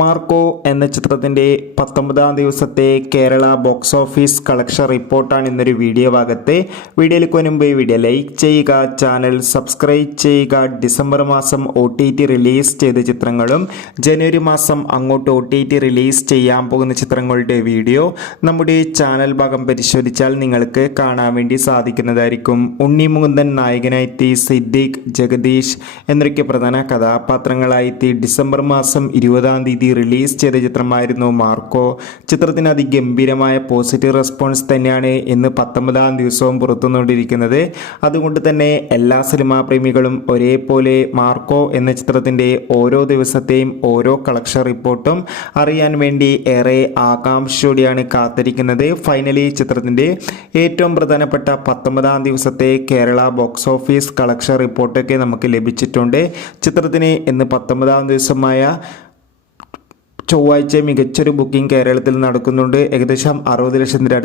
Marco എന്ന ചിത്രത്തിന്റെ പത്തൊമ്പതാം ദിവസത്തെ കേരള ബോക്സ് ഓഫീസ് കളക്ഷൻ റിപ്പോർട്ടാണ് ഇന്നൊരു വീഡിയോ ഭാഗത്ത്. വീഡിയോയിലേക്ക് മുൻപ് വീഡിയോ ലൈക്ക് ചെയ്യുക ചാനൽ സബ്സ്ക്രൈബ് ചെയ്യുക. ഡിസംബർ മാസം ഒ റിലീസ് ചെയ്ത ചിത്രങ്ങളും ജനുവരി മാസം അങ്ങോട്ട് ഒ റിലീസ് ചെയ്യാൻ പോകുന്ന ചിത്രങ്ങളുടെ വീഡിയോ നമ്മുടെ ചാനൽ ഭാഗം പരിശോധിച്ചാൽ നിങ്ങൾക്ക് കാണാൻ വേണ്ടി സാധിക്കുന്നതായിരിക്കും. ഉണ്ണി മുകുന്ദൻ നായകനായെത്തി സിദ്ദീഖ് ജഗദീഷ് എന്നൊക്കെ പ്രധാന കഥാപാത്രങ്ങളായെത്തി ഡിസംബർ മാസം ഇരുപതാം തീയതി റിലീസ് ചെയ്ത ചിത്രമായിരുന്നു മാർക്കോ. ചിത്രത്തിന് അതിഗംഭീരമായ പോസിറ്റീവ് റെസ്പോൺസ് തന്നെയാണ് ഇന്ന് പത്തൊമ്പതാം ദിവസവും പുറത്തുനിന്നുകൊണ്ടിരിക്കുന്നത്. അതുകൊണ്ട് തന്നെ എല്ലാ സിനിമാ പ്രേമികളും ഒരേപോലെ മാർക്കോ എന്ന ചിത്രത്തിന്റെ ഓരോ ദിവസത്തെയും ഓരോ കളക്ഷൻ റിപ്പോർട്ടും അറിയാൻ വേണ്ടി ഏറെ ആകാംക്ഷയോടെയാണ് കാത്തിരിക്കുന്നത്. ഫൈനലി ചിത്രത്തിന്റെ ഏറ്റവും പ്രധാനപ്പെട്ട പത്തൊമ്പതാം ദിവസത്തെ കേരള ബോക്സ് ഓഫീസ് കളക്ഷൻ റിപ്പോർട്ടൊക്കെ നമുക്ക് ലഭിച്ചിട്ടുണ്ട്. ചിത്രത്തിന് ഇന്ന് പത്തൊമ്പതാം ദിവസമായ ചൊവ്വാഴ്ച മികച്ചൊരു ബുക്കിംഗ് കേരളത്തിൽ നടക്കുന്നുണ്ട്. ഏകദേശം അറുപത് ലക്ഷത്തിന്റെ